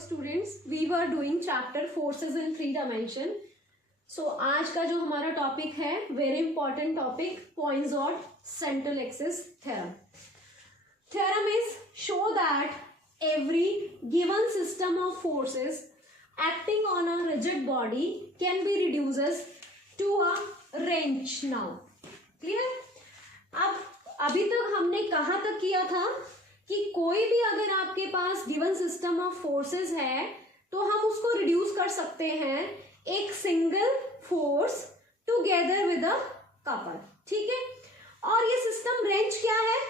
Students we were doing chapter forces in 3 dimension. So आज का जो हमारा टॉपिक है very important topic Poinsot central axis theorem. Theorem is show that every given system of forces acting on a rigid body can be reduces to a wrench now. Clear? अब अभी तक हमने कहाँ तक किया था कि कोई भी अगर आपके पास गिवन सिस्टम ऑफ फोर्सेस है तो हम उसको रिड्यूस कर सकते हैं एक single force together with a couple. ठीक है, और ये सिस्टम रेंच क्या है?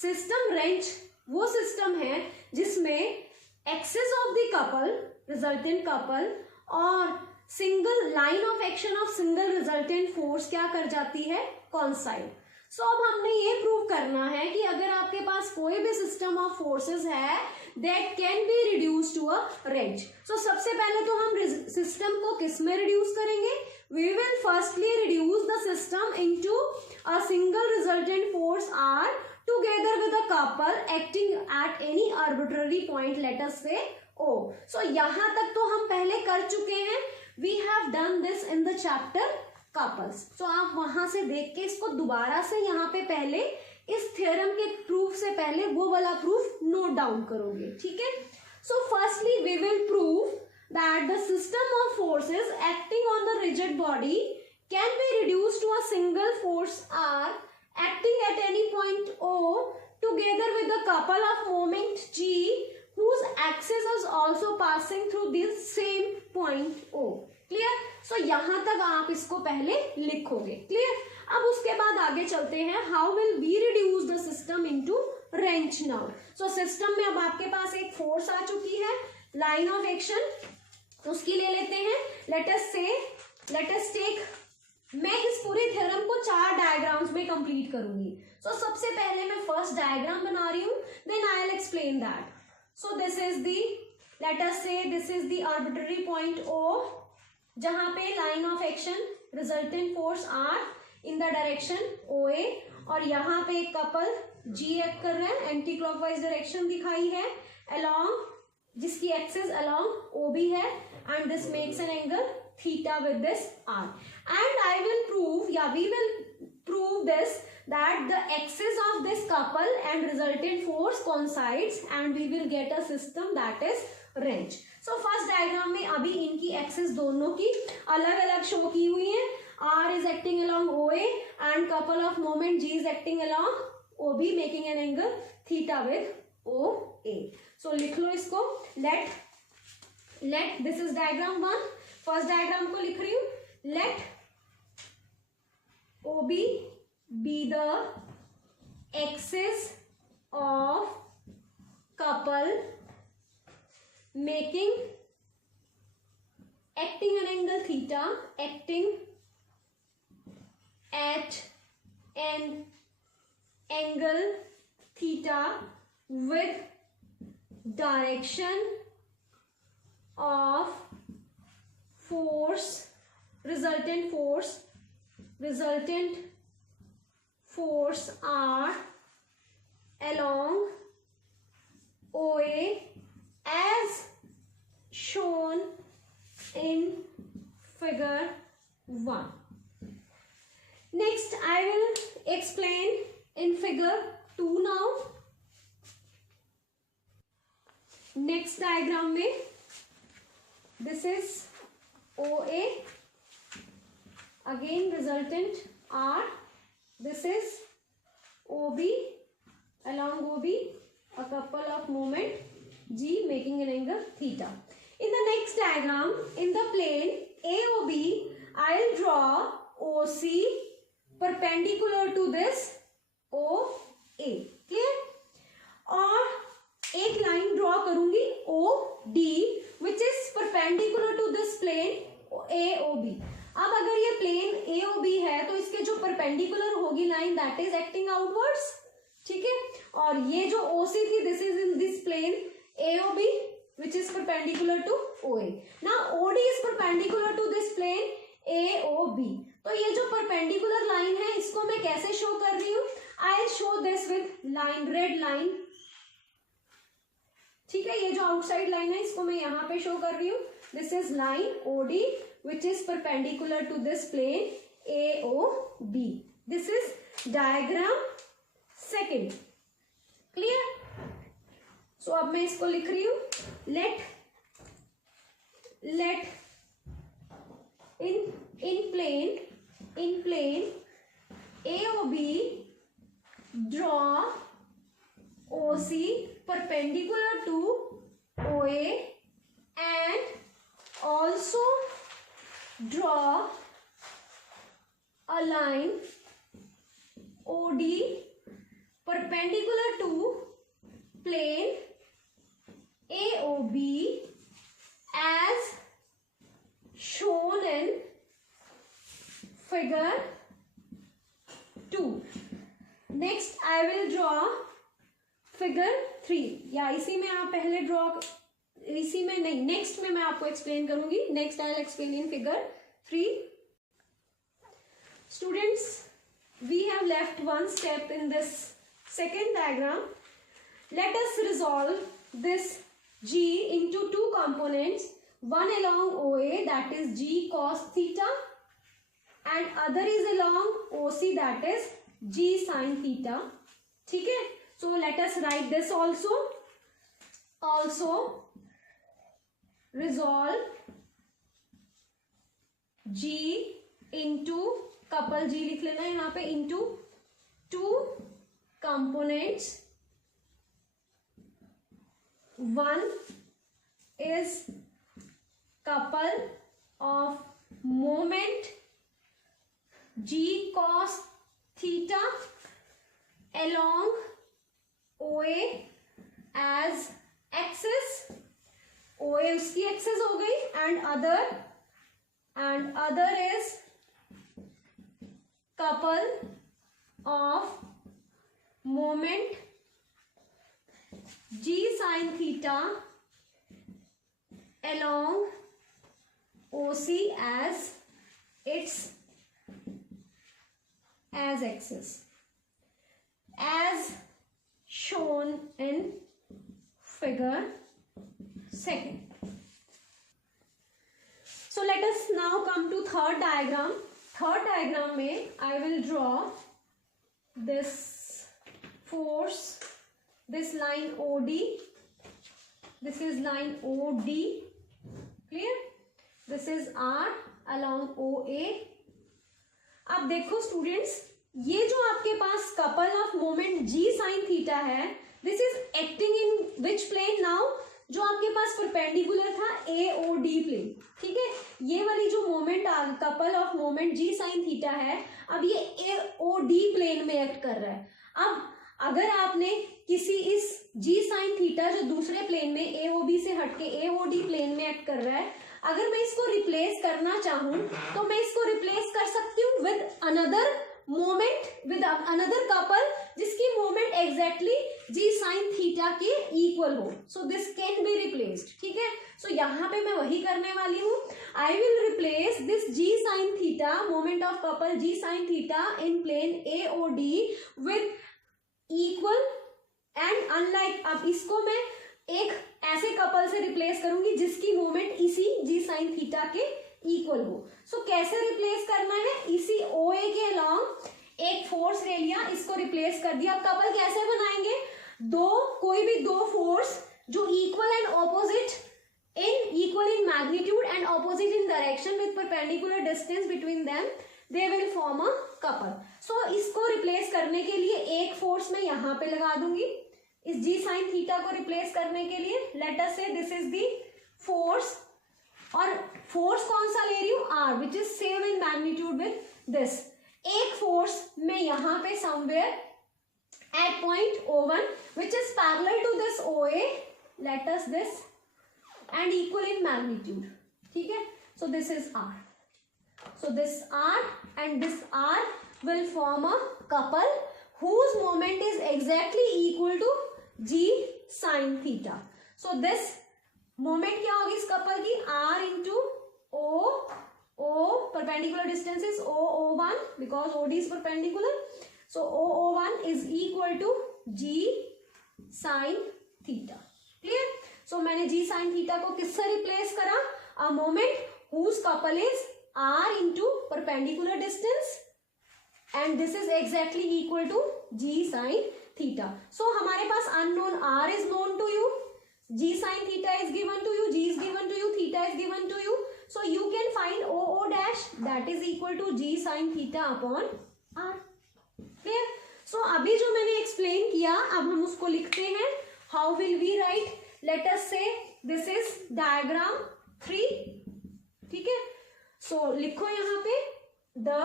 सिस्टम रेंच वो सिस्टम है जिसमें axis of the couple resultant couple और single line of action of single resultant force क्या कर जाती है? कॉन्साइड। सो अब हमने ये प्रूव करना है कि अगर आपके पास कोई भी सिस्टम ऑफ फोर्सेस है that can be reduce to a wrench. So सबसे पहले तो हम सिस्टम को किस में रिड्यूस करेंगे? We will firstly reduce the system into a single resultant force R together with a couple acting at any arbitrary point, let us say O. सो यहां तक तो हम पहले कर चुके हैं, we have done this in the chapter couples. So आप वहां से देख के इसको दोबारा से यहाँ पे पहले इस थ्योरम के प्रूफ से पहले वो वाला प्रूफ नोट डाउन करोगे। ठीक है, so firstly we will prove that the system of forces acting on the rigid body can be reduced to a single force R acting at any point O together with the couple of moment g whose axis is also passing through this same point O. Clear? So यहाँ तक आप इसको पहले लिखोगे। Clear? अब उसके बाद आगे चलते हैं, how will we reduce the system into wrench now? So system में अब आपके पास एक फोर्स आ चुकी है, line of action, उसकी ले लेते हैं। let us take, मैं इस पूरे थ्योरम को 4 डायग्राम्स में कंप्लीट करूंगी। So सबसे पहले मैं फर्स्ट डायग्राम बना रही हूँ, then I'll explain that. So this is the, let us say this is the arbitrary point O, जहां पे line of action resultant force R in the direction OA, और यहाँ पे एक कपल G एक्ट कर रहा है, एंटी क्लॉकवाइज डायरेक्शन दिखाई है, along जिसकी एक्सिस along OB है, and this makes an angle theta with this R. And I will prove, yeah, we will prove this that the axis of this couple and resultant force coincides and we will get a system that is wrench. So first diagram में अभी इनकी axis दोनों की अलग अलग show की हुई है। R is acting along OA and couple of moment G is acting along OB making an angle theta with OA. So लिख लो इसको, let this is diagram 1, first diagram को लिख रही हूँ, let OB be the axis of couple making acting an angle theta, acting at an angle theta with direction of force, resultant force R along OA as shown in figure 1. Next I will explain in figure 2 now. Next diagram में this is OA, again resultant R, this is OB, along OB a couple of moment G making an angle theta. In the next diagram, in the plane AOB, I'll draw OC perpendicular to this OA. Clear? और एक line draw करूंगी OD which is perpendicular to this plane AOB. अब अगर ये plane AOB है तो इसके जो परपेंडिकुलर होगी line that is acting outwards. ठीक है, और ये जो OC थी this is in this plane AOB which is perpendicular to OA. Now OD is perpendicular to this plane AOB. तो ये जो परपेंडिकुलर लाइन है इसको मैं कैसे शो कर रही हूँ? I'll show this with line, red line. ठीक है, ये जो आउटसाइड लाइन है इसको मैं यहाँ पे शो कर रही हूँ. This is line OD which is perpendicular to this plane AOB. This is diagram second. Clear? So अब मैं इसको लिख रही हूँ. Let in plane AOB draw OC perpendicular to OA and also draw a line OD perpendicular to plane AOB as shown in figure 2. Next I will draw figure 3. या इसी में आप पहले ड्रॉ, इसी में नहीं, नेक्स्ट में मैं आपको एक्सप्लेन करूंगी. Next I will explain in figure 3. Students, we have left one step in this second diagram. Let us resolve this G into two components, one along OA that is G cos theta and other is along OC that is G sin theta. ठीक है, so let us write this also resolve G into couple G लिख लेना है यहाँ पे into two components. One is couple of moment G cos theta along OA as axis. OA उसकी access हो गई. and other is couple of moment G sin theta along OC as its axis as shown in figure 2. So let us now come to third diagram. Third diagram में I will draw this force, this line OD, this is line OD, clear? This is R along OA. अब देखो students, ये जो आपके पास couple of moment G sin theta है, this is acting in which plane now? जो आपके पास परपेंडिकुलर था AOD प्लेन. ठीक है, ये वाली जो moment couple of moment G sin theta है, अब ये AOD प्लेन में एक्ट कर रहा है. अब अगर आपने किसी इस G sin थीटा जो दूसरे प्लेन में AOB से हटके AOD प्लेन में एक्ट कर रहा है, अगर मैं इसको रिप्लेस करना चाहूं तो मैं इसको रिप्लेस कर सकती हूँ with another moment, with another couple जिसकी moment exactly G sin theta के इक्वल हो. So this can be replaced. ठीक है, सो यहाँ पे मैं वही करने वाली हूँ. I will replace this G sin theta, moment of couple G sin theta in plane AOD with equal and unlike. अब इसको मैं एक ऐसे कपल से रिप्लेस करूंगी जिसकी मोमेंट इसी G sin थीटा के इक्वल हो. सो कैसे रिप्लेस करना है? इसी OA के अलोंग एक फोर्स ले लिया, इसको रिप्लेस कर दिया. अब कपल कैसे बनाएंगे? कोई भी दो फोर्स जो equal and opposite equal in magnitude and opposite in direction with perpendicular distance between them, they will form a couple. So इसको रिप्लेस करने के लिए एक फोर्स मैं यहाँ पे लगा दूंगी इस G sin थीटा को रिप्लेस करने के लिए. Let us say this is the force, और फोर्स कौन सा ले रही हूँ? R, which is same in magnitude with this. एक फोर्स मैं यहाँ पे somewhere at point O1 which is parallel to this OA, let us this, and equal in magnitude. ठीक है, so this is R. So this R and this R will form a couple whose moment is exactly equal to G sin theta. So this moment क्या होगी इस couple की? R into O, perpendicular distance is O1 because OD is perpendicular. So O1 is equal to G sin theta. Clear? सो मैंने जी sine theta को किससे replace करा, a moment whose couple is r into perpendicular distance and this is exactly equal to G sine theta. So हमारे पास unknown r is known to you, g sin theta is given to you, g is given to you, theta is given to you. So you can find o dash that is equal to g sin theta upon r. Clear? So अभी जो मैंने explain किया अब हम उसको लिखते हैं. How will we write? Let us say this is diagram 3. ठीक है. So लिखो यहाँ पे the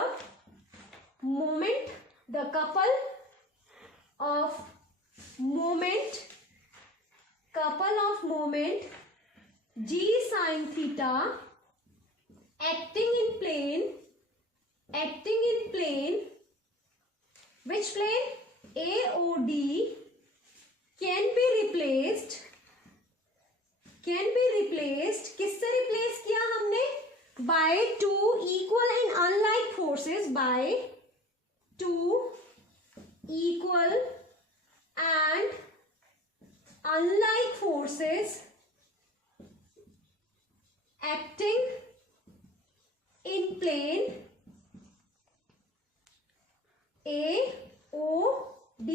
moment, the couple of moment g sin theta acting in plane which plane AOD can be replaced किससे replace किया हमने, by two equal and unlike forces, by two equal and unlike forces acting in plane AOD.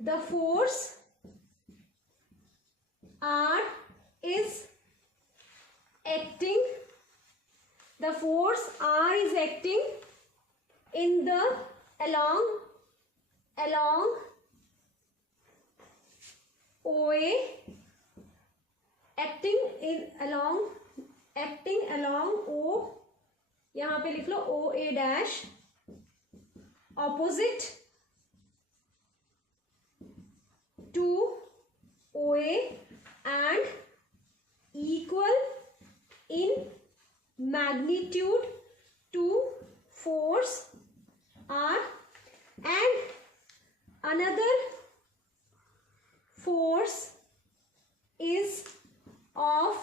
The force R is acting in the along OA, acting along O, यहाँ पे लिख लो OA dash, opposite to OA and equal in magnitude to force R, and another force is of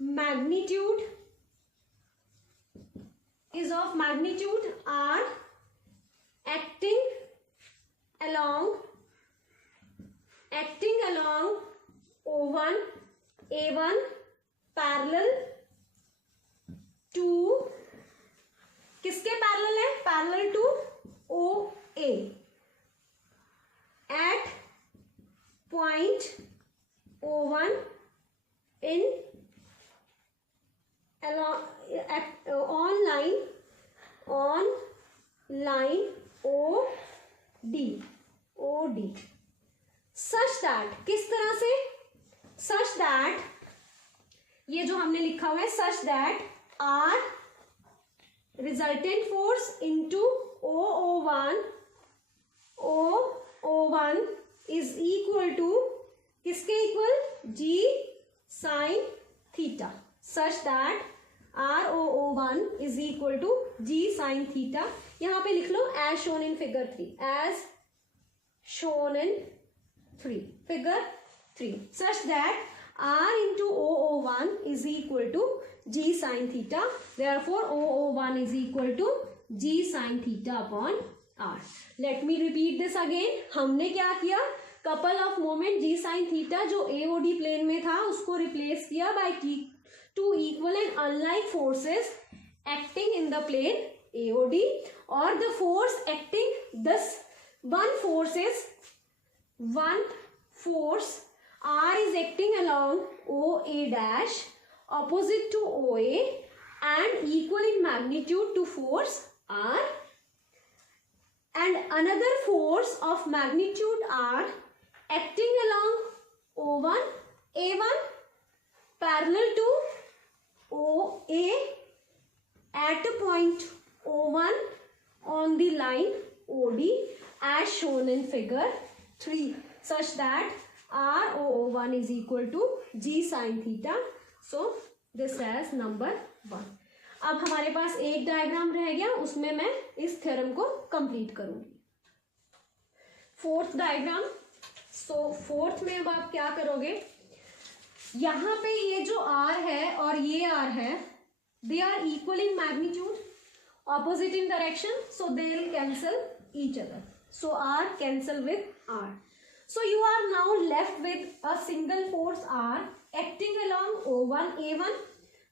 magnitude R acting along O1 A1 parallel to किसके parallel है, parallel to OA at point O1 in along on line OD such that, किस तरह से, such that ये जो हमने लिखा हुआ है such that R resultant force into O1 is equal to किसके equal, G sin theta, such that ROO1 is equal to G sin theta. यहाँ पे लिख लो as shown in figure 3, as shown in figure 3, such that R into OO1 is equal to G sin theta. Therefore OO1 is equal to G sin theta upon R. Let me repeat this again. हमने क्या किया, couple of moment G sin theta जो AOD plane में था उसको replace किया by two equal and unlike forces acting in the plane AOD, or the force acting, thus one force R is acting along OA dash opposite to OA and equal in magnitude to force R, and another force of magnitude R acting along O1 A1 parallel to OA at a point O1 on the line OD as shown in figure 3, such that ROO1 is equal to G sin theta. So this is number 1. अब हमारे पास एक diagram रह गया, उसमें मैं इस theorem को complete करूंगी. Fourth diagram. सो फोर्थ में अब आप क्या करोगे, यहाँ पे ये जो R है और ये R है, they are equal in magnitude, opposite in direction, so they will cancel each other. So R cancel with R. So you are now left with a single force R acting along O1, A1,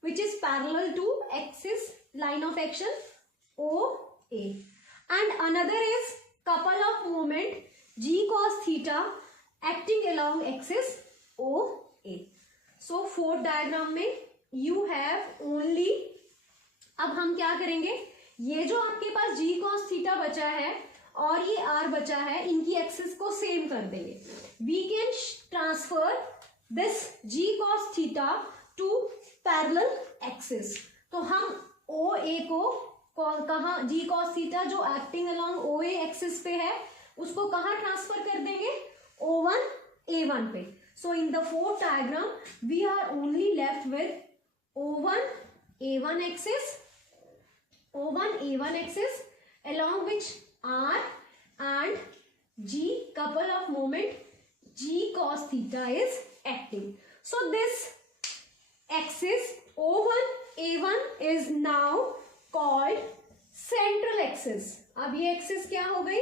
which is parallel to axis line of action OA. And another is couple of moment G cos theta acting along axis OA. So fourth diagram में you have only, अब हम क्या करेंगे, ये जो आपके पास G cos theta बचा है और ये R बचा है, इनकी एक्सिस को सेम कर देंगे. We can transfer this G cos theta to parallel axis. तो हम OA को कहाँ, G cos थीटा जो एक्टिंग अलोंग OA एक्सिस पे है उसको कहाँ ट्रांसफर कर देंगे, O1 A1 पे. So in the fourth diagram we are only left with O1 A1 axis, O1 A1 axis along which R and G couple of moment G cos theta is acting. So this axis O1 A1 is now called central axis. अब ये axis क्या हो गई,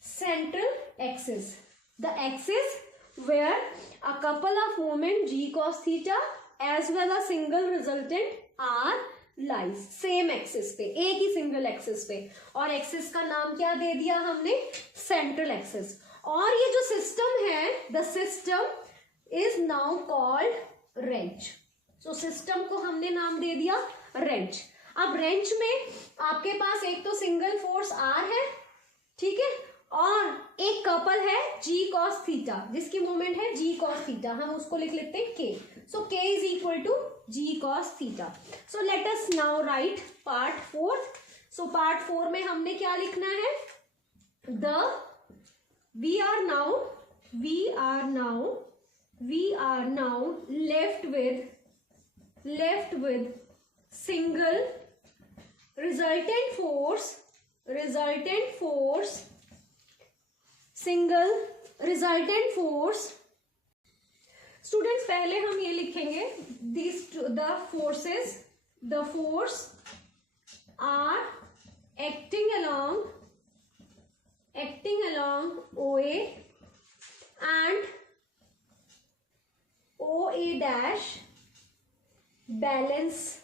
central axis, the axis where a couple of moment G cos theta as well as single resultant R lies. Same axis पे, एक ही single axis पे, और axis का नाम क्या दे दिया हमने, सेंट्रल एक्सिस. और ये जो सिस्टम है, the system is now called wrench. So system को हमने नाम दे दिया रेंच. अब रेंच में आपके पास एक तो सिंगल फोर्स आर है, ठीक है, और एक कपल है G cos थीटा जिसकी मोमेंट है G cos थीटा, हम उसको लिख लेते हैं K. So K is equal to G cos theta. So let us now write part 4. सो पार्ट 4 में हमने क्या लिखना है, we are now left with single resultant force, single resultant force. Students पहले हम ये लिखेंगे, the force are acting along OA and OA dash balance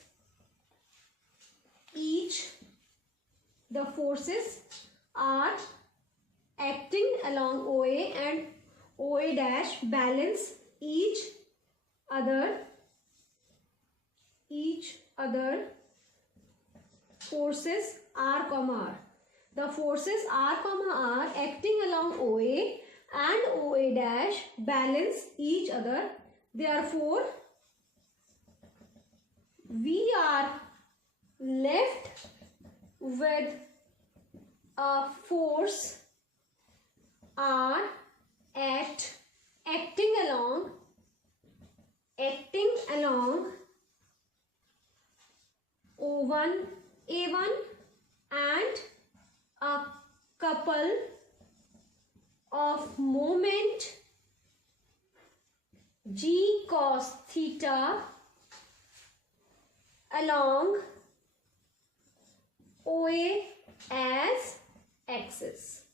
each. The forces are acting along OA and OA dash balance each other forces R, R. The forces R, R acting along OA and OA dash balance each other. Therefore, we are left with a force R acting along O1 A1 and a couple of moment G cos theta along OA as axis.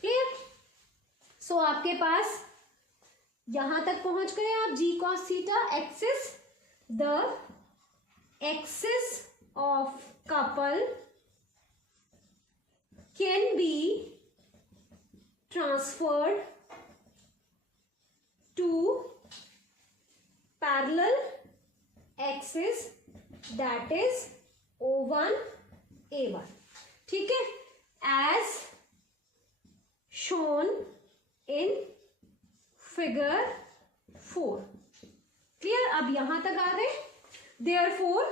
Clear? So आपके पास यहां तक पहुंच गए आप, G cos theta axis, the axis of couple can be transferred to parallel axis, that is O1 A1. ठीक है, as shown in figure 4. Clear? अब यहां तक आ गए. Therefore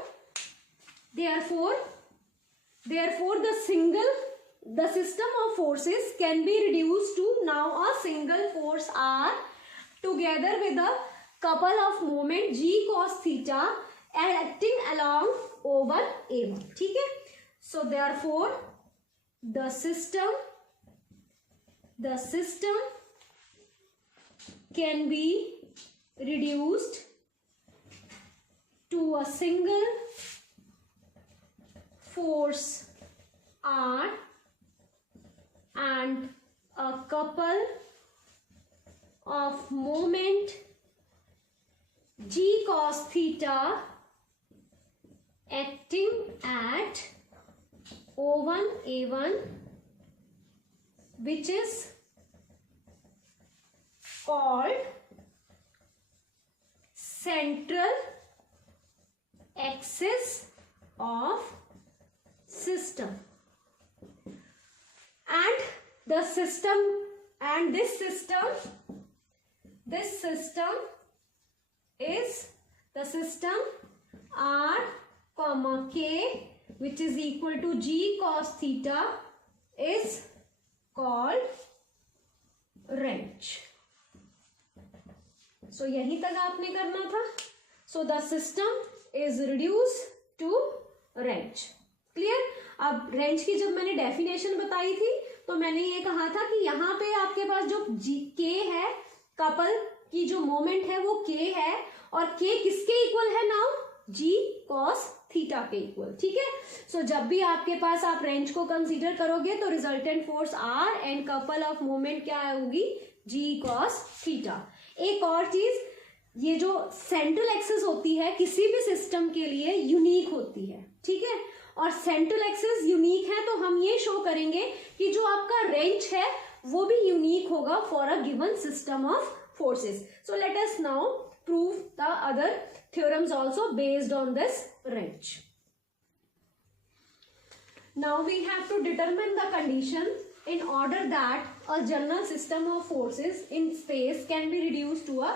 the system of forces can be reduced to now a single force R together with a couple of moment G cos theta acting along O1 A1. ठीक है? So therefore the system can be reduced to a single force R and a couple of moment g cos theta acting at O1 A1, which is called central axis of system, and the system, and this system is the system R comma K, which is equal to g cos theta, is called wrench. So यहीं तक आपने करना था. So the system is reduced to wrench. Clear. अब wrench की जब मैंने definition बताई थी तो मैंने ये कहा था कि यहाँ पे आपके पास जो K है, कपल की जो मोमेंट है वो K है, और K किसके इक्वल है नाउ? G cos थीटा के इक्वल. ठीक है. सो जब भी आपके पास आप रेंच को कंसीडर करोगे तो resultant force R and couple of moment क्या होगी? G cos theta. एक और चीज, ये जो सेंट्रल एक्सिस होती है किसी भी सिस्टम के लिए यूनिक होती है. ठीक है. और सेंट्रल एक्सिस यूनिक है तो हम ये शो करेंगे कि जो आपका रेंच है वो भी यूनिक होगा for a given system of forces. So let us now prove the other theorems also based on this wrench. Now we have to determine the condition in order that a general system of forces in space can be reduced to a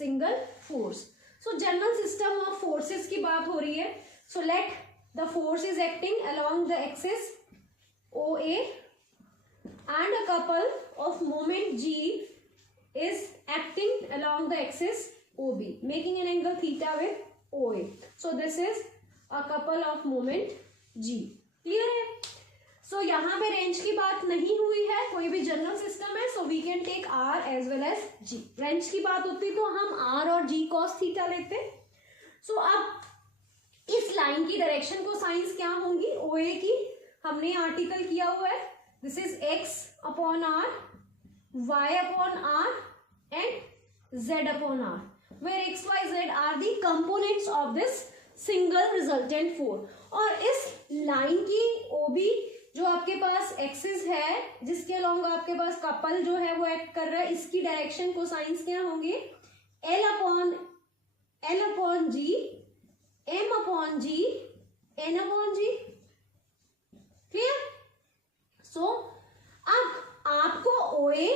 single force. So general system of forces की बात हो रही है. So let the force is acting along the axis OA and a couple of moment G is acting along the axis OB, making an angle theta with OA. So this is a couple of moment G. Clear है. So यहाँ पे range की बात नहीं हुई है, कोई भी जनरल सिस्टम है, so we can take R as well as G. Range की बात होती तो हम R और G cos थीटा लेते. So अब इस लाइन की डायरेक्शन को साइंस क्या होंगी? OA की हमने आर्टिकल किया हुआ है. This is X upon R, Y upon R and Z upon R, where x, y, z are the components of this single resultant force. और इस लाइन की OB जो आपके पास एक्सिस है जिसके अलोंग आपके पास कपल जो है वो एक्ट कर रहा है, इसकी डायरेक्शन को साइंस क्या होंगे? L upon G, M upon G, N upon G. Clear. So अब आपको OA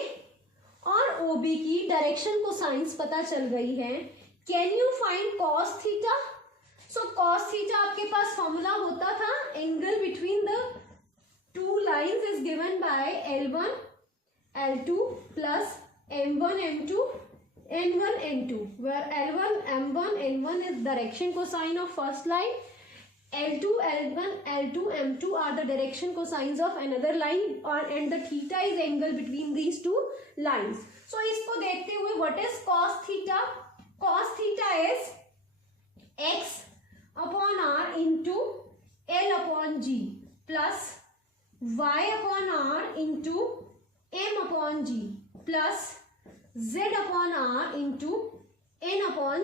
और OB की डायरेक्शन को साइंस पता चल गई है. Can you find cos theta? So cos theta आपके पास फॉर्मूला होता था angle between the two lines is given by L1 L2 plus M1 M2 N1 N2, where L1 M1 N1 is direction cosine of first line, L2 L1 L2 M2 are the direction cosines of another line, and the theta is angle between these two lines. So इसको देखते हुए what is cos theta? Cos theta is x upon r into L upon G plus y upon r into M upon G plus z upon r into N upon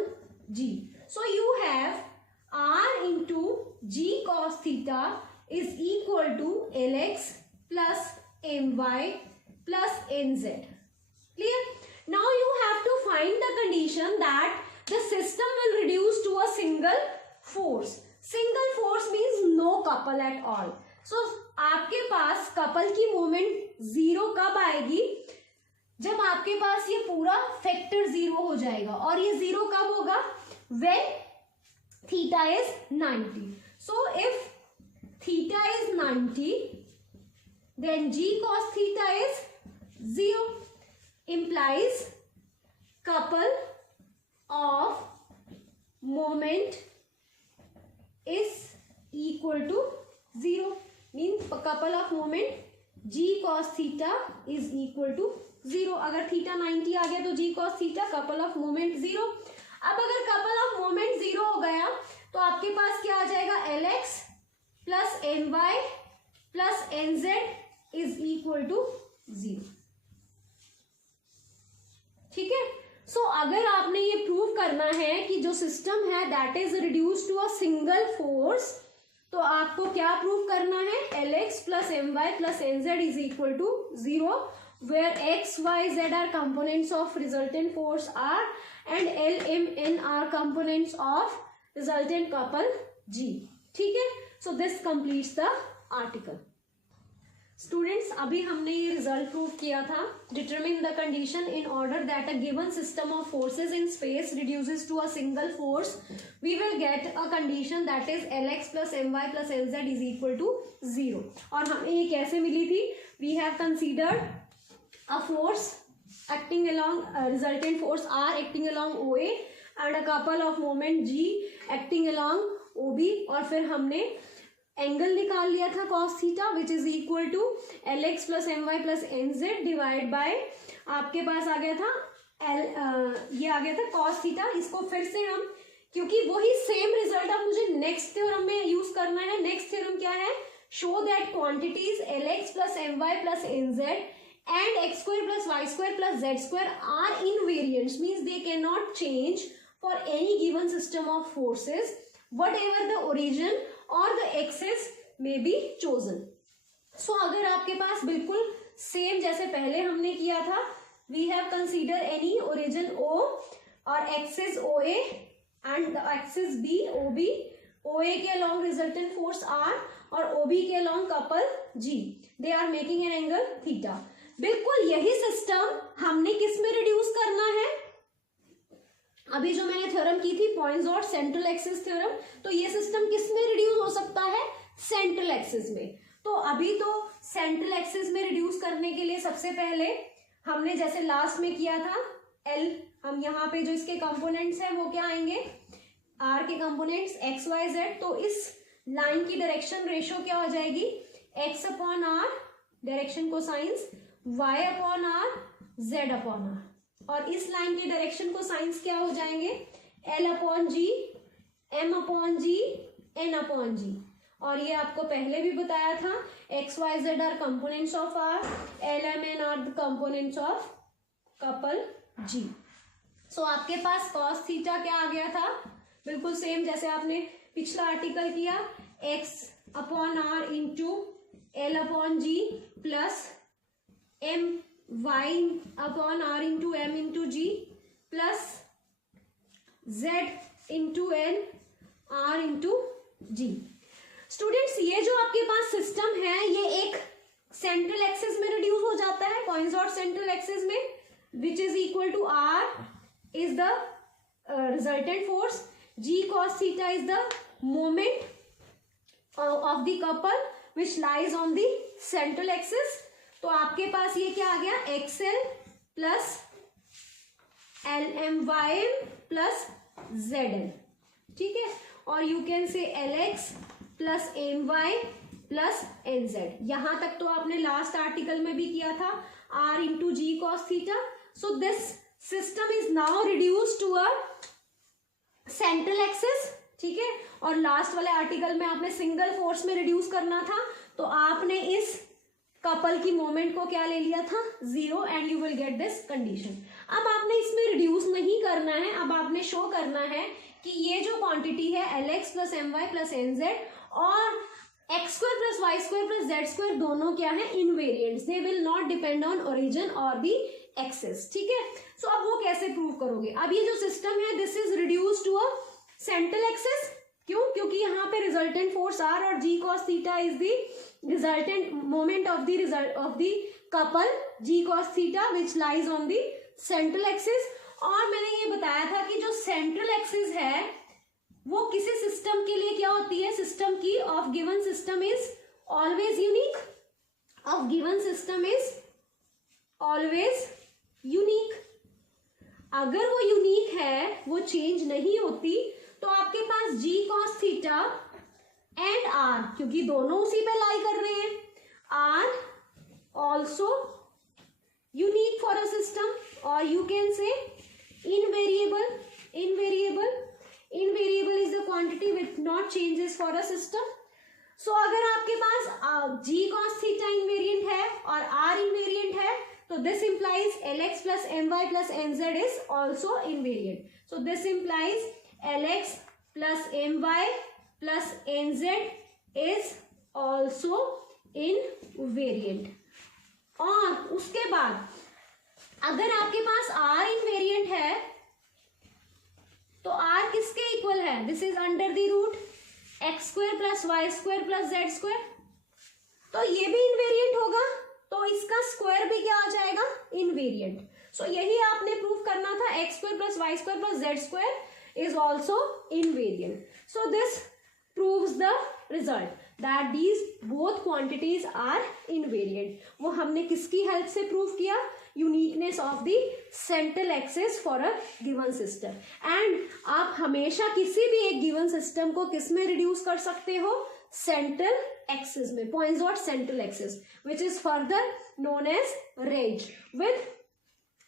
G. So you have r into G cos theta is equal to Lx plus My plus Nz. Clear? Now you have to find the condition that the system will reduce to a single force. Single force means no couple at all. So आपके पास couple की moment zero कब आएगी? जब आपके पास ये पूरा फैक्टर जीरो हो जाएगा. और ये जीरो कब होगा? When theta is 90. So if theta is 90, then G cos theta is 0, implies couple of moment is equal to 0. Means couple of moment G cos theta is equal to 0. अगर theta 90 आ गया तो G cos theta couple of moment 0. अब अगर couple of moment 0 हो गया तो आपके पास क्या आ जाएगा? Lx plus My plus Nz is equal to 0. ठीक है। सो अगर आपने ये प्रूव करना है कि जो सिस्टम है that is reduce to a single force, तो आपको क्या प्रूव करना है, Lx plus My plus Nz is equal to 0, where x, y, z are components of resultant force R and L, M, N are components of resultant couple G. ठीक है, so this completes the article. Students, अभी हमने ये result prove किया था, determine the condition in order that a given system of forces in space reduces to a single force, we will get a condition that is Lx plus My plus Nz is equal to 0. और हमें ये कैसे मिली थी, we have considered a force acting along resultant force R acting along OA and a couple of moment G acting along OB, और फिर हमने angle निकाल लिया था cos theta which is equal to Lx plus My plus Nz divide by आपके पास आ गया था ये आ गया था cos थीटा. इसको फिर से हम, क्योंकि वही सेम रिजल्ट अब मुझे नेक्स्ट थ्योरम में यूज करना है. नेक्स्ट थ्योरम क्या है, show that quantities Lx plus My plus Nz and x square plus y square plus z square are invariants, means they cannot change for any given system of forces whatever the origin or the axis may be chosen. So अगर आपके पास बिल्कुल same जैसे पहले हमने किया था, we have considered any origin O और axis OA and the axis B OB, OA के along resultant force R और OB के along couple G, they are making an angle theta. बिल्कुल यही सिस्टम हमने किस में रिड्यूस करना है, अभी जो मैंने थ्योरम की थी पॉइंसोट सेंट्रल एक्सिस थ्योरम, तो ये सिस्टम किस में रिड्यूस हो सकता है, सेंट्रल एक्सिस में. तो अभी तो सेंट्रल एक्सिस में रिड्यूस करने के लिए सबसे पहले हमने जैसे लास्ट में किया था L, हम यहाँ पे जो इसके कंपोनेंट्स हैं वो क्या आएंगे, R के कंपोनेंट्स x y z, तो इस लाइन की डायरेक्शन रेशियो क्या हो जाएगी, x upon R direction cosines, y upon R z upon R, और इस लाइन के डायरेक्शन को साइंस क्या हो जाएंगे, L अपॉन जी, M अपॉन जी, N अपॉन जी. और ये आपको पहले भी बताया था, x y z are components of R, L M N are the components of couple G. So आपके पास cos थीटा क्या आ गया था, बिल्कुल सेम जैसे आपने पिछला आर्टिकल किया, x upon R into L upon G plus M y upon R into M into G plus Z into N R into G. Students, ये जो आपके पास सिस्टम है ये एक सेंट्रल एक्सिस में रिड्यूस हो जाता है, पॉइंसोट सेंट्रल एक्सिस में, which is equal to R is the resultant force, G cos theta is the moment of the couple which lies on the central axis. तो आपके पास ये क्या आ गया, XL plus LMYM plus ZL. ठीक है, और you can say LX plus MY plus NZ. यहां तक तो आपने लास्ट आर्टिकल में भी किया था, R into G cos theta. So this system is now reduce to a central axis. ठीक है, और लास्ट वाले आर्टिकल में आपने सिंगल फोर्स में रिड्यूस करना था, तो आपने इस कपल की मोमेंट को क्या ले लिया था, 0, and you will get this condition. अब आपने इसमें रिड्यूस नहीं करना है, अब आपने शो करना है कि ये जो क्वांटिटी है Lx plus My plus Nz और x square plus Y square plus Z square दोनों क्या है, invariants, they will not depend on origin और दी एक्सिस. ठीक है, सो अब वो कैसे प्रूव करोगे. अब ये जो सिस्टम है this is reduce to a central axis. क्यों, क्योंकि यहाँ पे रिजल्टेंट फोर्स R और G cos theta is the resultant moment of the couple G cos theta which lies on the central axis. और मैंने ये बताया था कि जो सेंट्रल एक्सिस है वो किसी सिस्टम के लिए क्या होती है, सिस्टम की of given system is always unique, of given system is always unique. अगर वो यूनिक है, वो चेंज नहीं होती, तो आपके पास G cos theta and R, क्योंकि दोनों उसी पे लाई कर रहे हैं, R also unique for a system, और you can say invariable. Invariable is the quantity which not changes for a system. So अगर आपके पास G cos थीटा इनवेरिएंट है और R इनवेरिएंट है, So this implies Lx plus My plus Nz is also invariant. So this implies Lx plus My plus Nz is also invariant. और उसके बाद अगर आपके पास R इनवेरिएंट है तो R किसके इक्वल है? This is under the root X square plus Y square plus Z square, तो ये भी इनवेरिएंट होगा, तो इसका स्क्वायर भी क्या आ जाएगा? इनवेरिएंट. सो यही आपने प्रूव करना था, X square plus Y square plus Z square is also invariant. So this proves the result that these both quantities are invariant. वो हमने किसकी हेल्प से प्रूव किया? Uniqueness of the central axis for a given system. And आप हमेशा किसी भी एक गिवन सिस्टम को किस में रिड्यूस कर सकते हो? सेंट्रल एक्सिस में, points worth central axis, which is further known as wrench with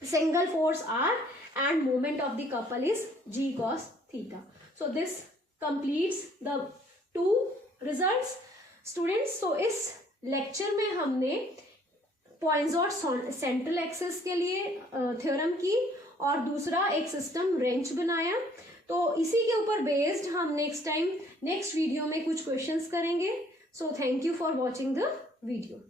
single force R and moment of the couple is g cos theta. So this completes the two results students. तो इस lecture में हमने पॉइंट्सवर्थ central axis के लिए theorem की और दूसरा एक सिस्टम रेंज बनाया. तो इसी के ऊपर बेस्ड हम नेक्स्ट वीडियो में कुछ क्वेश्चंस करेंगे. So thank you for watching the video.